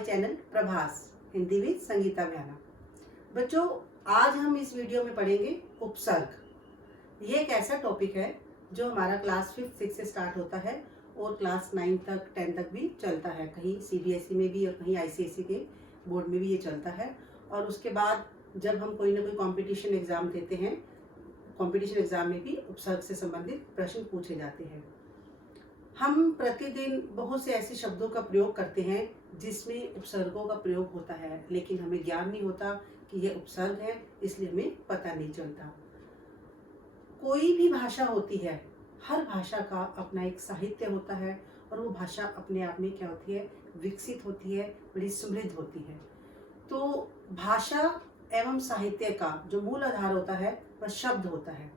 My channel Prabhas Hindi with Sangeeta Vyana. बच्चों, आज हम इस वीडियो में पढ़ेंगे उपसर्ग। ये एक ऐसा टॉपिक है जो हमारा क्लास 5, 6 से स्टार्ट होता है और क्लास 9 तक 10 तक भी चलता है। कहीं CBSE में भी और कहीं ICSE के बोर्ड में भी ये चलता है। और उसके बाद जब हम कोई ना कोई कंपटीशन एग्जाम देते हैं, कंपटीशन एग्जाम में भी उपसर्ग से संबंधित प्रश्न पूछे जाते हैं। हम प्रतिदिन बहुत से ऐसे शब्दों का प्रयोग करते हैं जिसमें उपसर्गों का प्रयोग होता है, लेकिन हमें ज्ञान नहीं होता कि यह उपसर्ग है, इसलिए हमें पता नहीं चलता। कोई भी भाषा होती है, हर भाषा का अपना एक साहित्य होता है और वो भाषा अपने आप में क्या होती है, विकसित होती है, बड़ी समृद्ध होती है। तो भाषा एवं साहित्य का जो मूल आधार होता है वह शब्द होता है।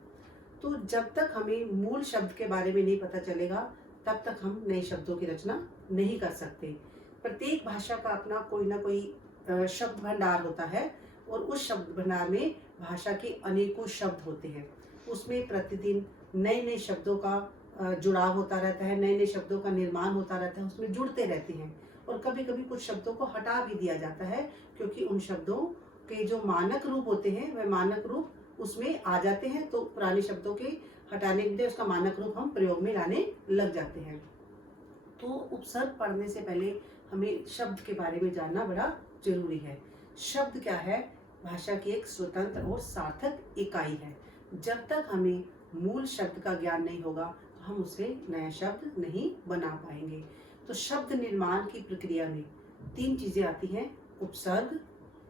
तो जब तक हमें मूल शब्द के बारे में नहीं पता चलेगा तब तक हम नए शब्दों की रचना नहीं कर सकते। प्रत्येक भाषा का अपना कोई ना कोई शब्द भंडार होता है और उस शब्द भंडार में भाषा के अनेकों शब्द होते हैं। उसमें प्रतिदिन नए नए शब्दों का जुड़ाव होता रहता है, नए नए शब्दों का निर्माण होता रहता है, उसमें जुड़ते रहते हैं। और कभी कभी कुछ शब्दों को हटा भी दिया जाता है क्योंकि उन शब्दों के जो मानक रूप होते हैं वह मानक रूप उसमें आ जाते हैं। तो पुराने शब्दों के हटाने के लिए उसका मानक रूप हम प्रयोग में लाने लग जाते हैं। तो उपसर्ग पढ़ने से पहले हमें शब्द के बारे में जानना बड़ा जरूरी है। शब्द क्या है? भाषा की एक स्वतंत्र और सार्थक इकाई है। जब तक हमें मूल शब्द का ज्ञान नहीं होगा तो हम उससे नया शब्द नहीं बना पाएंगे। तो शब्द निर्माण की प्रक्रिया में 3 चीजें आती हैं: उपसर्ग,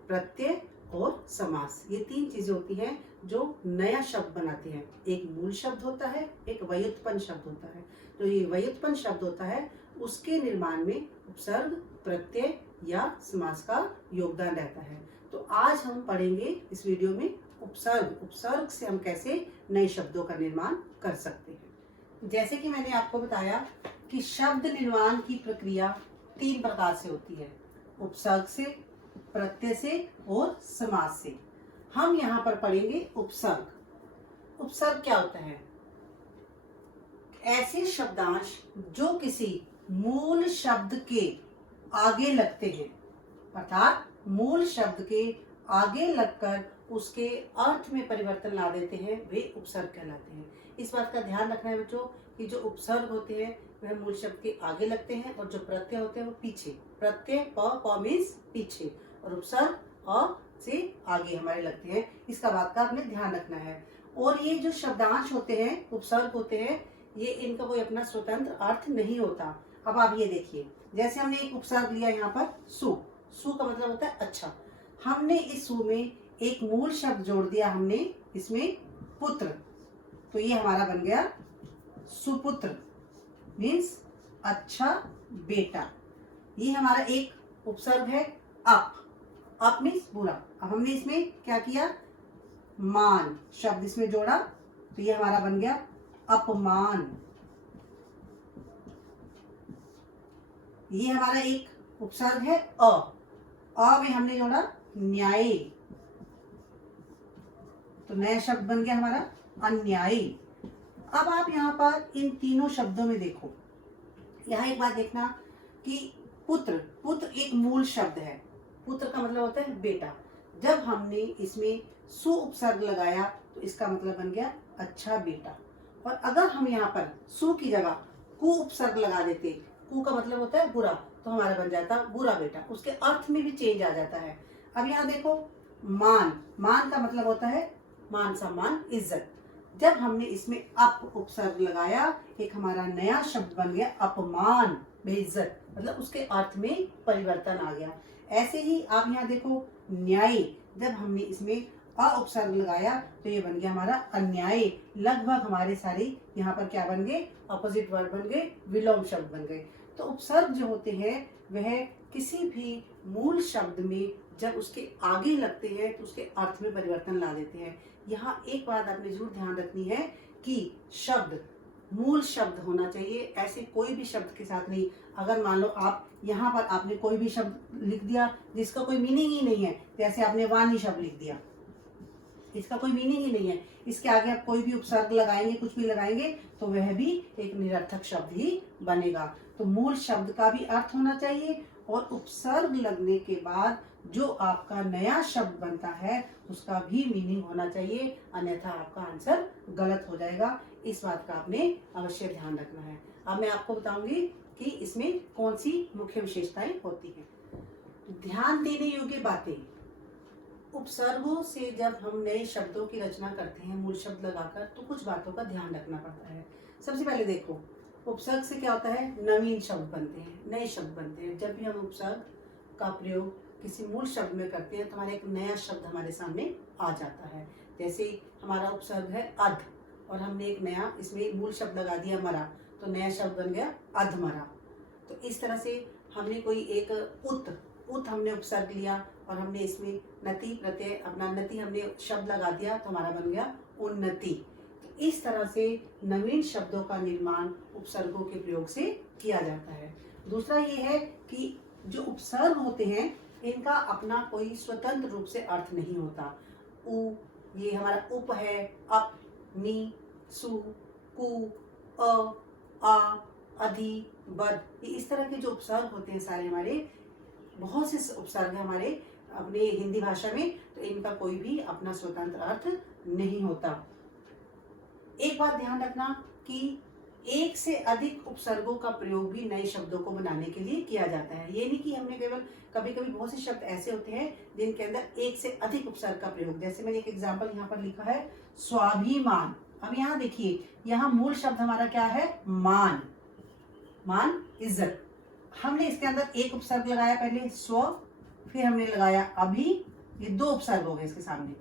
प्रत्यय और समास। ये 3 चीजें होती हैं जो नया शब्द बनाते हैं। एक मूल शब्द होता है, एक व्युत्पन्न शब्द होता है। तो ये व्युत्पन्न शब्द होता है, उसके निर्माण में उपसर्ग, प्रत्यय या समास का योगदान रहता है। तो आज हम पढ़ेंगे इस वीडियो में उपसर्ग। उपसर्ग से हम कैसे नए शब्दों का निर्माण कर सकते हैं। जैसे कि मैंने आपको बताया कि शब्द निर्माण की प्रक्रिया 3 प्रकार से होती है: उपसर्ग से, प्रत्यय से और समास से। हम यहाँ पर पढ़ेंगे उपसर्ग। उपसर्ग क्या होता है? ऐसे शब्दांश जो किसी मूल शब्द के आगे लगते हैं, अर्थात मूल शब्द के आगे लगकर उसके अर्थ में परिवर्तन ला देते हैं, वे उपसर्ग कहलाते हैं। इस बात का ध्यान रखना है बच्चों कि जो उपसर्ग होते हैं वह मूल शब्द के आगे लगते हैं और जो प्रत्यय होते हैं वो पीछे। प्रत्यय प मीन्स पीछे और उपसर्ग अ से आगे हमारे लगते हैं। इसका बात का आपने ध्यान रखना है। और ये जो शब्दांश होते हैं, उपसर्ग होते हैं, ये इनका कोई अपना स्वतंत्र अर्थ नहीं होता। अब आप ये देखिए, जैसे हमने एक उपसर्ग लिया यहाँ पर सु। सु का मतलब होता है अच्छा। हमने इस सु में एक मूल शब्द जोड़ दिया, हमने इसमें पुत्र, तो ये हमारा बन गया सुपुत्र मीन्स अच्छा बेटा। ये हमारा एक उपसर्ग है। अप, अप मीन्स बुरा। अब हमने इसमें क्या किया, मान शब्द इसमें जोड़ा, तो ये हमारा बन गया अपमान। ये हमारा एक उपसर्ग है अ। अ में हमने जोड़ा न्याय, तो नया शब्द बन गया हमारा अन्यायी। अब आप यहाँ पर इन तीनों शब्दों में देखो, यहाँ एक बात देखना कि पुत्र, पुत्र एक मूल शब्द है। पुत्र का मतलब होता है बेटा। जब हमने इसमें सु उपसर्ग लगाया तो इसका मतलब बन गया अच्छा बेटा। और अगर हम यहाँ पर सु की जगह कु उपसर्ग लगा देते, कु का मतलब होता है बुरा, तो हमारा बन जाता बुरा बेटा। उसके अर्थ में भी चेंज आ जाता है। अब यहाँ देखो मान, मान का मतलब होता है मान सम्मान इज्जत। जब हमने इसमें अप उपसर्ग लगाया, एक हमारा नया शब्द बन गया अपमान, बेइज्जत, मतलब उसके अर्थ में परिवर्तन आ गया। ऐसे ही आप यहाँ देखो न्याय, जब हमने इसमें अ उपसर्ग लगाया तो ये बन गया हमारा अन्याय। लगभग हमारे सारे यहाँ पर क्या बन गए, अपोजिट वर्ड बन गए, विलोम शब्द बन गए। तो उपसर्ग जो होते हैं वह किसी भी मूल शब्द में जब उसके आगे लगते हैं तो उसके अर्थ में परिवर्तन ला देते हैं। यहाँ एक बात आपने जरूर ध्यान रखनी है कि शब्द मूल शब्द होना चाहिए, ऐसे कोई भी शब्द के साथ नहीं। अगर मान लो आप यहाँ पर आपने कोई भी शब्द लिख दिया जिसका कोई मीनिंग ही नहीं है, जैसे आपने वाणी शब्द लिख दिया, इसका कोई मीनिंग ही नहीं है, इसके आगे आप कोई भी उपसर्ग लगाएंगे, कुछ भी लगाएंगे तो वह भी एक निरर्थक शब्द ही बनेगा। तो मूल शब्द का भी अर्थ होना चाहिए और उपसर्ग लगने के बाद जो आपका नया शब्द बनता है उसका भी मीनिंग होना चाहिए, अन्यथा आपका आंसर गलत हो जाएगा। इस बात का आपने अवश्य ध्यान रखना है। अब मैं आपको बताऊंगी कि इसमें कौन सी मुख्य विशेषताएं होती हैं। ध्यान देने योग्य बातें, उपसर्गों से जब हम नए शब्दों की रचना करते हैं मूल शब्द लगाकर, तो कुछ बातों का ध्यान रखना पड़ता है। सबसे पहले देखो, उपसर्ग से क्या होता है, नवीन शब्द बनते हैं, नए शब्द बनते हैं। जब भी हम उपसर्ग का प्रयोग किसी मूल शब्द में करते हैं तो हमारा एक नया शब्द हमारे सामने आ जाता है। जैसे हमारा उपसर्ग है अध, और हमने एक नया इसमें मूल शब्द लगा दिया मरा, तो नया शब्द बन गया अधमरा। तो इस तरह से हमने कोई एक उत हमने उपसर्ग लिया और हमने इसमें नति प्रत्यय अपना नति हमने शब्द लगा दिया तो हमारा बन गया उन्नति। तो इस तरह से नवीन शब्दों का निर्माण उपसर्गों के प्रयोग से किया जाता है। दूसरा ये है कि जो उपसर्ग होते हैं इनका अपना कोई स्वतंत्र रूप से अर्थ नहीं होता। उ ये हमारा उप है, अप, नी, सु, कु, अ, आ, अधि, बद, ये इस तरह के जो उपसर्ग होते हैं सारे हमारे, बहुत से उपसर्ग है हमारे अपने हिंदी भाषा में, तो इनका कोई भी अपना स्वतंत्र अर्थ नहीं होता। एक बात ध्यान रखना कि एक से अधिक उपसर्गों का प्रयोग भी नए शब्दों को बनाने के लिए किया जाता है। ये नहीं कि हमने केवल, कभी कभी बहुत से शब्द ऐसे होते हैं जिनके अंदर एक से अधिक उपसर्ग का प्रयोग, जैसे मैंने एक एग्जाम्पल यहाँ पर लिखा है स्वाभिमान। अब यहाँ देखिए, यहाँ मूल शब्द हमारा क्या है, मान, मान इज्जत। हमने इसके अंदर एक उपसर्ग लगाया पहले स्व, फिर हमने लगाया अभी, ये दो उपसर्ग हो गए इसके सामने,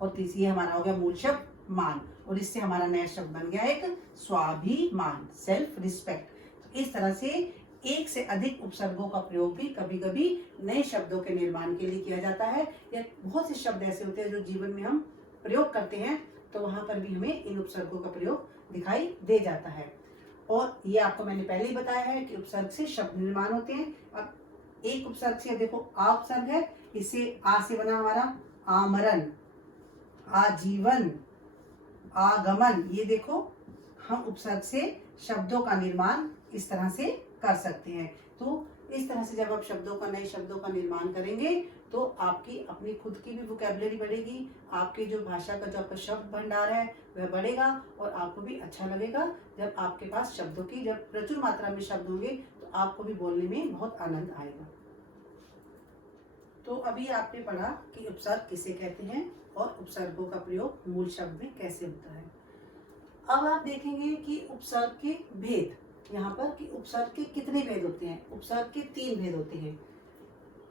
और तीसरी हमारा हो गया मूल शब्द मान, और इससे हमारा नया शब्द बन गया एक स्वाभिमान, सेल्फ रिस्पेक्ट। इस तरह से एक से अधिक उपसर्गों का प्रयोग भी कभी कभी नए शब्दों के निर्माण के लिए किया जाता है। या बहुत से शब्द ऐसे होते हैं जो जीवन में हम प्रयोग करते हैं, तो वहां पर भी हमें इन उपसर्गों का प्रयोग दिखाई दे जाता है। और ये आपको मैंने पहले ही बताया है कि उपसर्ग से शब्द निर्माण होते हैं। अब एक उपसर्ग से देखो, आ उपसर्ग है, इससे आ से बना हमारा आमरण, आजीवन, आगमन। ये देखो, हम उपसर्ग से शब्दों का निर्माण इस तरह से कर सकते हैं। तो इस तरह से जब आप शब्दों का, नए शब्दों का निर्माण करेंगे तो आपकी अपनी खुद की भी वोकैबुलरी बढ़ेगी, आपकी जो भाषा का जो आपका शब्द भंडार है वह बढ़ेगा, और आपको भी अच्छा लगेगा। जब आपके पास शब्दों की जब प्रचुर मात्रा में शब्द होंगे तो आपको भी बोलने में बहुत आनंद आएगा। तो अभी आपने पढ़ा कि उपसर्ग किसे कहते हैं और उपसर्गों का प्रयोग मूल शब्द में कैसे होता है। अब आप देखेंगे कि उपसर्ग के भेद, यहाँ पर कि उपसर्ग के कितने भेद होते हैं। उपसर्ग के 3 भेद होते हैं,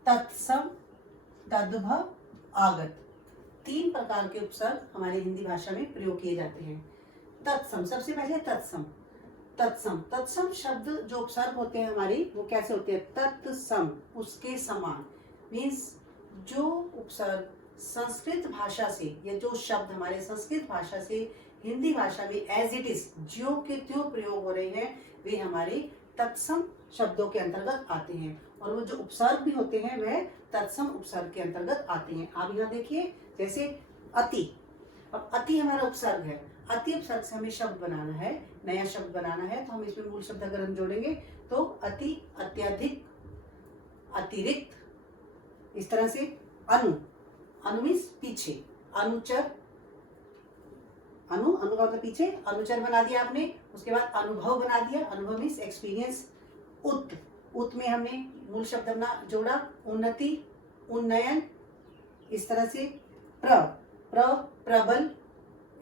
तत्सम, तद्भव, आगत। 3 प्रकार के उपसर्ग हमारे हिंदी भाषा में प्रयोग किए जाते हैं। तत्सम, सबसे पहले तत्सम। तत्सम, तत्सम शब्द जो उपसर्ग होते हैं हमारी, वो कैसे होते हैं, तत्सम, उसके समान। मीन्स जो उपसर्ग संस्कृत भाषा से, या जो शब्द हमारे संस्कृत भाषा से हिंदी भाषा में एज इट इज ज्यों के त्यों प्रयोग हो रहे हैं, वे हमारे तत्सम शब्दों के अंतर्गत आते हैं। और वो जो उपसर्ग भी होते हैं वह तत्सम उपसर्ग के अंतर्गत आते हैं। आप यहाँ देखिए, जैसे अति, अब अति हमारा उपसर्ग है, अति उपसर्ग से हमें शब्द बनाना है, नया शब्द बनाना है, तो हम इसमें मूल शब्द अगर हम जोड़ेंगे तो अति, अत्यधिक, अतिरिक्त, इस तरह से। अनु, अनु मीन्स पीछे, अनुचर, अनु का मतलब पीछे, अनुचर बना दिया आपने। उसके बाद अनुभव बना दिया, अनुभव मीन्स एक्सपीरियंस। उत में हमने मूल शब्द अपना जोड़ा, उन्नति, उन्नयन, इस तरह से। प्रबल,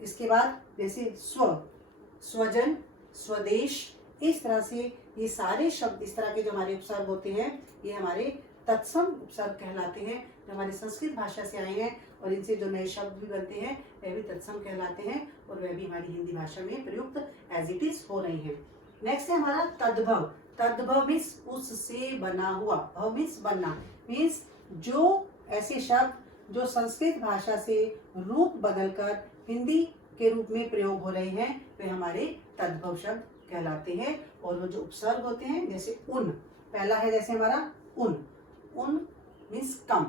इसके बाद जैसे स्वजन, स्वदेश। इस तरह से ये सारे शब्द, इस तरह के जो हमारे उपसर्ग होते हैं, ये हमारे तत्सम उपसर्ग कहलाते हैं, जो हमारी संस्कृत भाषा से आए हैं, और इनसे जो नए शब्द भी बनते हैं वह भी तत्सम कहलाते हैं, और वह भी हमारी हिंदी भाषा में प्रयुक्त एज इट इज हो रहे हैं। नेक्स्ट है हमारा तद्भव। तद्भव मीन्स उससे बना हुआ, भव मीन्स बनना, मीन्स जो ऐसे शब्द जो संस्कृत भाषा से रूप बदलकर हिंदी के रूप में प्रयोग हो रहे हैं, वे हमारे तद्भव शब्द कहलाते हैं। और वो जो उपसर्ग होते हैं, जैसे उन, पहला है जैसे हमारा उन मीन्स कम,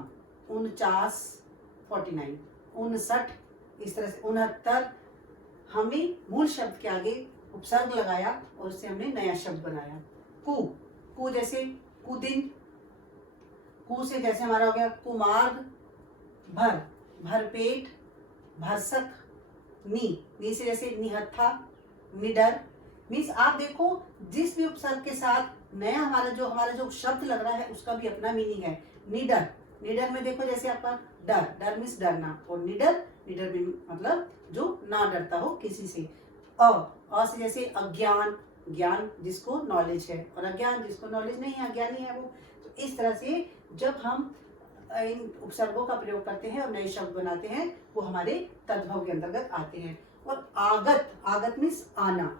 49, 49, 59, इस तरह से 69। हमने मूल शब्द के आगे उपसर्ग लगाया और उससे हमने नया शब्द बनाया। कु जैसे कुदिन, कु से जैसे हमारा हो गया कुमार्ग, भर भरपेट, भरसक, नी से जैसे निहत्था, निडर। मीन्स आप देखो जिस भी उपसर्ग के साथ नया हमारा जो शब्द लग रहा है उसका भी अपना मीनिंग है। निडर, निडर में देखो जैसे आपका डर, डर मीन्स डरना, और निडर, निडर भी मतलब जो ना डरता हो किसी से। अ से जैसे अज्ञान, ज्ञान जिसको नॉलेज है, और अज्ञान जिसको नॉलेज नहीं है, अज्ञानी है वो। तो इस तरह से जब हम इन उपसर्गों का प्रयोग करते हैं और नए शब्द बनाते हैं वो हमारे तद्भव के अंतर्गत आते हैं। और आगत, आगत मीन्स आना।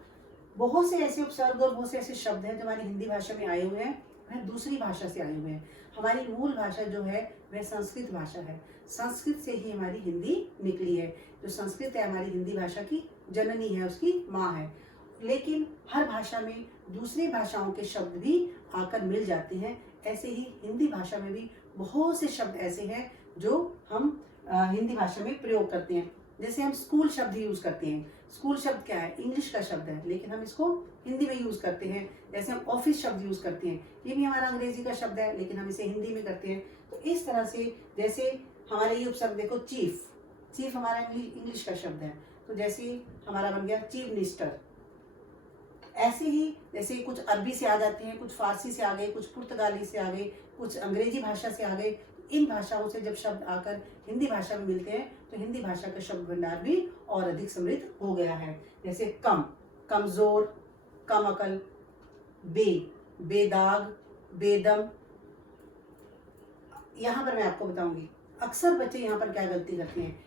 बहुत से ऐसे उपसर्ग और बहुत से ऐसे शब्द हैं जो हमारी हिंदी भाषा में आए हुए हैं, वह दूसरी भाषा से आए हुए हैं। हमारी मूल भाषा जो है वह संस्कृत भाषा है। संस्कृत से ही हमारी हिंदी निकली है। जो संस्कृत है हमारी हिंदी भाषा की जननी है, उसकी माँ है। लेकिन हर भाषा में दूसरी भाषाओं के शब्द भी आकर मिल जाते हैं। ऐसे ही हिंदी भाषा में भी बहुत से शब्द ऐसे हैं जो हम हिंदी भाषा में प्रयोग करते हैं। जैसे हम स्कूल शब्द यूज करते हैं। स्कूल शब्द क्या है? इंग्लिश का शब्द है, लेकिन हम इसको हिंदी में यूज करते हैं। जैसे हम ऑफिस शब्द यूज करते हैं, ये भी हमारा अंग्रेजी का शब्द है, लेकिन हम इसे हिंदी में करते हैं। तो इस तरह से जैसे हमारे ये उपशब्द देखो चीफ, चीफ हमारा इंग्लिश का शब्द है, तो जैसे हमारा बन गया चीफ मिनिस्टर। ऐसे ही जैसे कुछ अरबी से आ जाते हैं, कुछ फारसी से आ गए, कुछ पुर्तगाली से आ गए, कुछ अंग्रेजी भाषा से आ गए। इन भाषाओं से जब शब्द आकर हिंदी भाषा में मिलते हैं तो हिंदी भाषा का शब्द भंडार भी और अधिक समृद्ध हो गया है। जैसे कम, कमजोर, कम अकल, बेदाग, बेदम। यहाँ पर मैं आपको बताऊंगी अक्सर बच्चे यहाँ पर क्या गलती करते हैं।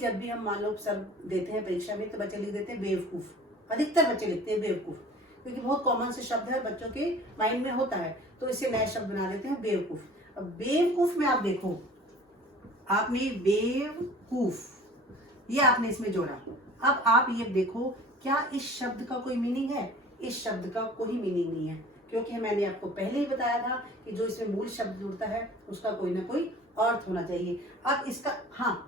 जब भी हम मान लो उपसर्ग देते हैं परीक्षा में तो बच्चे लिख देते हैं बेवकूफ। अधिकतर बच्चे लिखते हैं बेवकूफ, क्योंकि बहुत कॉमन से शब्द है, बच्चों के माइंड में होता है, तो इसे नए शब्द बना देते हैं बेवकूफ। अब बेवकूफ में आप देखो, आपने बेवकूफ ये आपने इसमें जोड़ा। अब आप ये देखो क्या इस शब्द का कोई मीनिंग है? इस शब्द का कोई मीनिंग नहीं है, क्योंकि मैंने आपको पहले ही बताया था कि जो इसमें मूल शब्द जुड़ता है उसका कोई ना कोई अर्थ होना चाहिए। अब इसका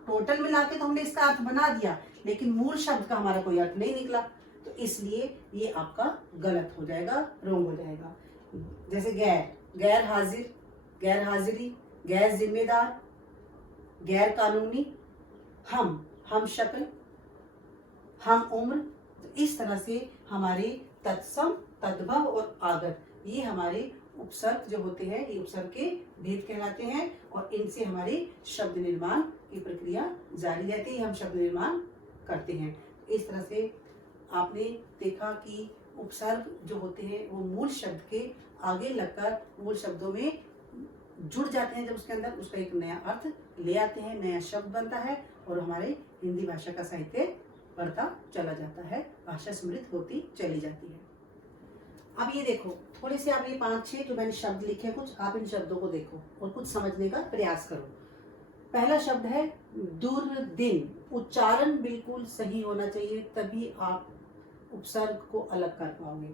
टोटल मिला के तो हमने इसका अर्थ बना दिया, लेकिन मूल शब्द का हमारा कोई अर्थ नहीं निकला, तो इसलिए ये आपका गलत हो जाएगा, रॉन्ग हो जाएगा। जैसे गैर हाजिर, गैर हाजिरी, गैर जिम्मेदार, गैर कानूनी, हम शक्ल, हम उम्र। तो इस तरह से हमारे तत्सम, तद्भव और आगत ये हमारे उपसर्ग जो होते हैं, ये उपसर्ग के भेद कहलाते हैं, और इनसे हमारे शब्द निर्माण की प्रक्रिया जारी रहती है, हम शब्द निर्माण करते हैं। इस तरह से आपने देखा कि उपसर्ग जो होते हैं वो मूल शब्द के आगे लगकर मूल शब्दों में जुड़ जाते हैं। जब उसके अंदर उसका एक नया अर्थ ले आते हैं, नया शब्द बनता है, और हमारे हिंदी भाषा का साहित्य बढ़ता चला जाता है, भाषा समृद्ध होती चली जाती है। अब ये देखो थोड़े से आप ये 5-6 जो मैंने शब्द लिखे हैं कुछ, आप इन शब्दों को देखो और कुछ समझने का प्रयास करो। पहला शब्द है दुर्दिन। उच्चारण बिल्कुल सही होना चाहिए, तभी आप उपसर्ग को अलग कर पाओगे।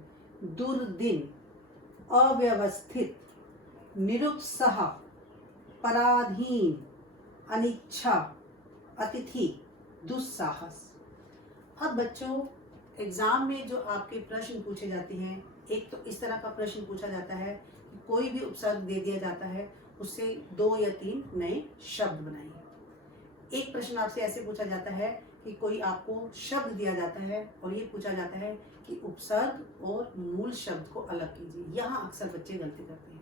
दुर्दिन, अव्यवस्थित, निरुत्साह, पराधीन, अनिच्छा, अतिथि, दुस्साहस। अब बच्चों एग्जाम में जो आपके प्रश्न पूछे जाते हैं, एक तो इस तरह का प्रश्न पूछा जाता है कि कोई भी उपसर्ग दे दिया जाता है, उससे 2 या 3 नए शब्द बनाइए। एक प्रश्न आपसे ऐसे पूछा जाता है कि कोई आपको शब्द दिया जाता है और ये पूछा जाता है कि उपसर्ग और मूल शब्द को अलग कीजिए। यहाँ अक्सर बच्चे गलती करते हैं।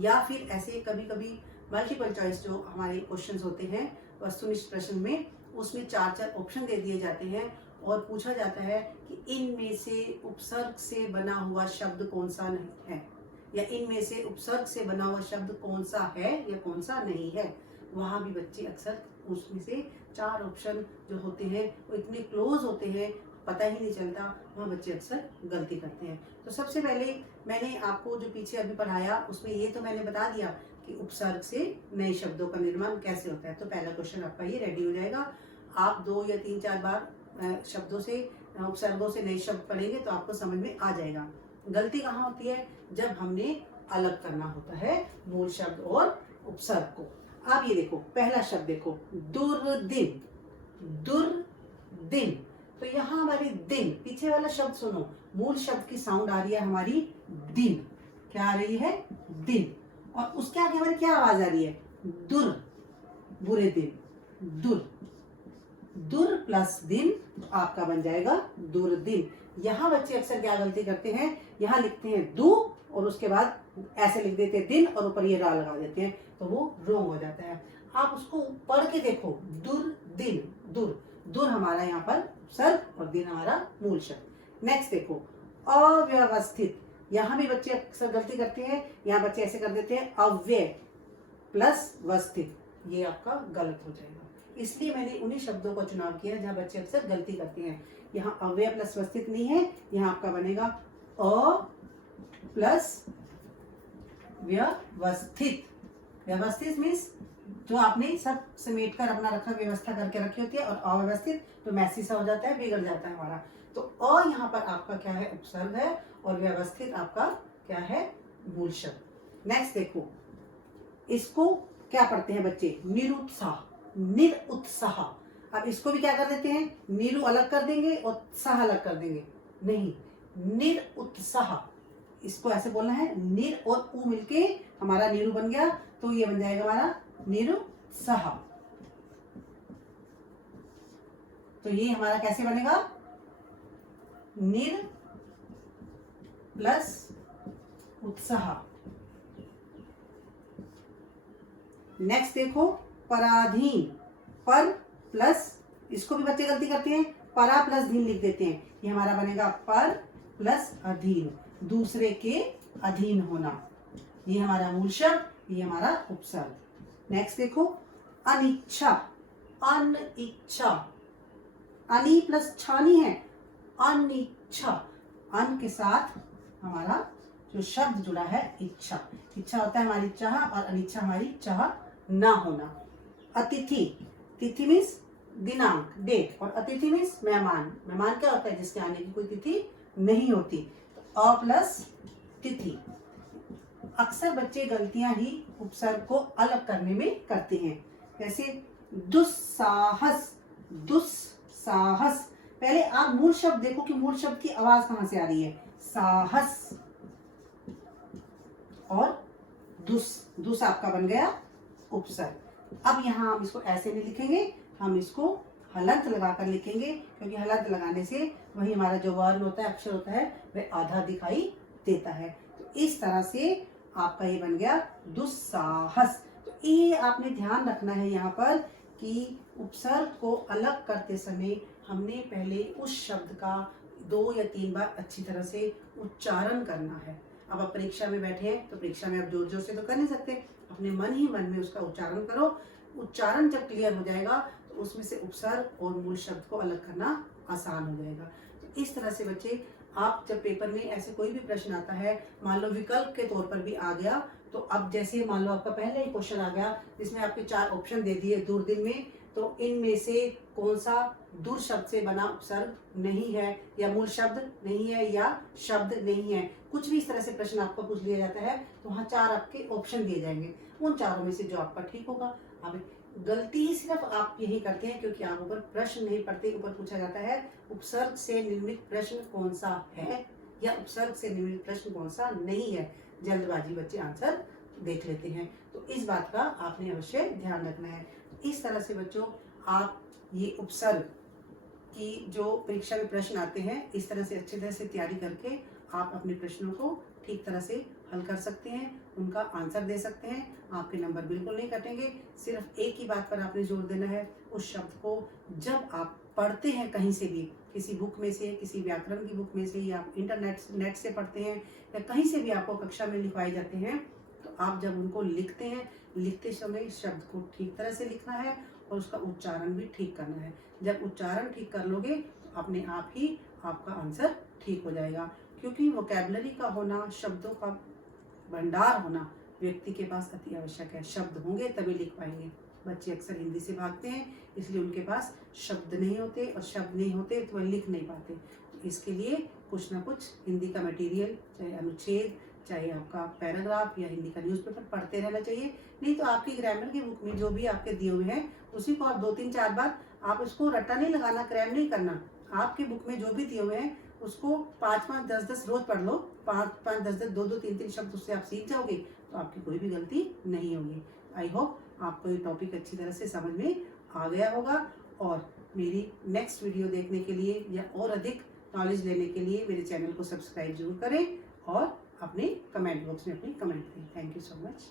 या फिर ऐसे कभी कभी मल्टीपल चॉइस जो हमारे क्वेश्चंस होते हैं वस्तुनिष्ठ प्रश्न में, उसमें 4 ऑप्शन दे दिए जाते हैं और पूछा जाता है कि इनमें से उपसर्ग से बना हुआ शब्द कौन सा नहीं है, या इनमें से उपसर्ग से बना हुआ शब्द कौन सा है या कौन सा नहीं है। वहाँ भी बच्चे अक्सर उसमें से 4 ऑप्शन जो होते हैं वो इतने क्लोज होते हैं, पता ही नहीं चलता, वहाँ बच्चे अक्सर गलती करते हैं। तो सबसे पहले मैंने आपको जो पीछे अभी पढ़ाया उसमें ये तो मैंने बता दिया कि उपसर्ग से नए शब्दों का निर्माण कैसे होता है। तो पहला क्वेश्चन आपका ये रेडी हो जाएगा। आप 2 या 3-4 बार शब्दों से, उपसर्गों से नए शब्द पढ़ेंगे तो आपको समझ में आ जाएगा। गलती कहाँ होती है? जब हमने अलग करना होता है मूल शब्द और उपसर्ग को। अब ये देखो पहला शब्द देखो, दुर्दिन। दुर्दिन, तो यहाँ हमारी दिन, पीछे वाला शब्द सुनो, मूल शब्द की साउंड आ रही है हमारी दिन। क्या आ रही है? दिन। और उसके आगे हमारी क्या आवाज आ रही है? दुर, बुरे दिन, दुर, दुर प्लस दिन तो आपका बन जाएगा दुर्दिन। यहाँ बच्चे अक्सर क्या गलती करते हैं, यहाँ लिखते हैं दू और उसके बाद ऐसे लिख देते हैं दिन और ऊपर ये रा लगा देते हैं, तो वो रोंग हो जाता है। आप उसको पढ़ के देखो, दुर्दिन, दुर, दुर हमारा यहाँ पर उपसर्ग और दिन हमारा मूल शब्द। नेक्स्ट देखो, अव्यवस्थित, यहाँ भी बच्चे अक्सर गलती करते हैं, यहाँ बच्चे ऐसे कर देते हैं अव्यय प्लस वस्थित, ये आपका गलत हो जाएगा। इसलिए मैंने उन्हीं शब्दों का चुनाव किया जहाँ बच्चे अक्सर गलती करते हैं। यहाँ अव्यय प्लस वस्थित नहीं है, यहाँ आपका बनेगा अ प्लस व्यवस्थित। व्यवस्थित मीन्स जो आपने सब समेट कर अपना रखा, व्यवस्था करके रखी होती है, और अव्यवस्थित तो मैसी सा हो जाता है, बिगड़ जाता है हमारा। तो अ यहाँ पर आपका क्या है? उपसर्ग है, और व्यवस्थित आपका क्या है? मूल शब्द। नेक्स्ट देखो, इसको क्या पढ़ते हैं बच्चे? निरुत्साह, निरुत्साह। अब इसको भी क्या कर देते हैं? नीरु अलग कर देंगे और साह अलग कर देंगे, नहीं, निरुत्साह। इसको ऐसे बोलना है, निर और उ मिलके हमारा नीरू बन गया, तो ये बन जाएगा हमारा निरुत्साह। तो ये हमारा कैसे बनेगा? निर प्लस उत्साह। नेक्स्ट देखो, पराधीन, पर प्लस, इसको भी बच्चे गलती करते हैं, परा प्लस धीन लिख देते हैं, ये हमारा बनेगा पर प्लस अधीन, दूसरे के अधीन होना, ये हमारा मूल शब्द, ये हमारा उपसर्ग। नेक्स्ट देखो, अनिच्छा, अनिच्छा, अनि प्लस छानी है, अनिच्छा, अन के साथ हमारा जो शब्द जुड़ा है इच्छा, इच्छा होता है हमारी चाह, और अनिच्छा हमारी चाह ना होना। अतिथि, तिथि मीन्स दिनांक, डेट, और अतिथि मीन्स मेहमान। मेहमान क्या होता है? जिसके आने की कोई तिथि नहीं होती। तो अ प्लस तिथि। अक्सर बच्चे गलतियां ही उपसर्ग को अलग करने में करते हैं, जैसे दुस्साहस, दुस्साहस। पहले आप मूल शब्द देखो कि मूल शब्द की आवाज कहां से आ रही है, साहस और दुस, दुस आपका बन गया उपसर्ग। अब यहाँ हम इसको ऐसे नहीं लिखेंगे, हम इसको हलंत लगाकर लिखेंगे, क्योंकि हलंत लगाने से वही हमारा जो वर्ण होता है, अक्षर होता है, वह आधा दिखाई देता है। तो इस तरह से आपका ये बन गया दुस्साहस। तो ये आपने ध्यान रखना है यहाँ पर कि उपसर्ग को अलग करते समय हमने पहले उस शब्द का 2 या 3 बार अच्छी तरह से उच्चारण करना है। अब आप परीक्षा में बैठे हैं तो परीक्षा में आप जोर जोर से तो कर नहीं सकते, अपने मन ही मन में उसका उच्चारण करो। उच्चारण जब क्लियर हो जाएगा तो उसमें से उपसर्ग और मूल शब्द को अलग करना आसान हो जाएगा। तो इस तरह से बच्चे, आप जब पेपर में ऐसे कोई भी प्रश्न आता है, मान लो विकल्प के तौर पर भी आ गया, तो अब जैसे मान लो आपका पहले ही क्वेश्चन आ गया जिसमें आपके 4 ऑप्शन दे दिए दुर्दिन में, तो इनमें से कौन सा दुर शब्द से बना उपसर्ग नहीं है, या मूल शब्द नहीं है, या शब्द नहीं है, कुछ भी इस तरह से प्रश्न आपको पूछ लिया जाता है, तो वहाँ 4 आपके ऑप्शन दिए जाएंगे। उन चारों में से जो आपका ठीक होगा। अब गलती सिर्फ आप यही करते हैं क्योंकि आप ऊपर प्रश्न नहीं पढ़ते। ऊपर पूछा जाता है उपसर्ग से निर्मित प्रश्न कौन सा है, या उपसर्ग से निर्मित प्रश्न कौन सा नहीं है। जल्दबाजी बच्चे आंसर देख लेते हैं, तो इस बात का आपने अवश्य ध्यान रखना है। इस तरह से बच्चों, आप ये उपसर्ग की जो परीक्षा में प्रश्न आते हैं, इस तरह से अच्छी तरह से तैयारी करके आप अपने प्रश्नों को ठीक तरह से हल कर सकते हैं, उनका आंसर दे सकते हैं। आपके नंबर बिल्कुल नहीं कटेंगे। सिर्फ एक ही बात पर आपने जोर देना है, उस शब्द को जब आप पढ़ते हैं कहीं से भी, किसी बुक में से, किसी व्याकरण की बुक में से, या नेट से पढ़ते हैं, या कहीं से भी आपको कक्षा में लिखवाए जाते हैं, तो आप जब उनको लिखते हैं, लिखते समय शब्द को ठीक तरह से लिखना है और उसका उच्चारण भी ठीक करना है। जब उच्चारण ठीक कर लोगे तो अपने आप ही आपका आंसर ठीक हो जाएगा, क्योंकि वोकैबुलरी का होना, शब्दों का भंडार होना व्यक्ति के पास अति आवश्यक है। शब्द होंगे तभी लिख पाएंगे। बच्चे अक्सर हिंदी से भागते हैं, इसलिए उनके पास शब्द नहीं होते, और शब्द नहीं होते तो वह लिख नहीं पाते। तो इसके लिए कुछ ना कुछ हिंदी का मटेरियल, चाहे अनुच्छेद, चाहे आपका पैराग्राफ, या हिंदी का न्यूज़पेपर पढ़ते रहना चाहिए। नहीं तो आपकी ग्रामर की बुक में जो भी आपके दिए हुए हैं, उसी को आप 2-3-4 बार, आप उसको रट्टा नहीं लगाना, क्रैम नहीं करना। आपके बुक में जो भी दिए हुए हैं उसको 5-5, 10-10 रोज पढ़ लो, 5-5, 10-10, 2-2, 3-3 शब्द उससे आप सीख जाओगे तो आपकी कोई भी गलती नहीं होगी। आई होप आपको ये टॉपिक अच्छी तरह से समझ में आ गया होगा, और मेरी नेक्स्ट वीडियो देखने के लिए या और अधिक नॉलेज लेने के लिए मेरे चैनल को सब्सक्राइब जरूर करें और अपने कमेंट बॉक्स में अपनी कमेंट दें। Thank you so much.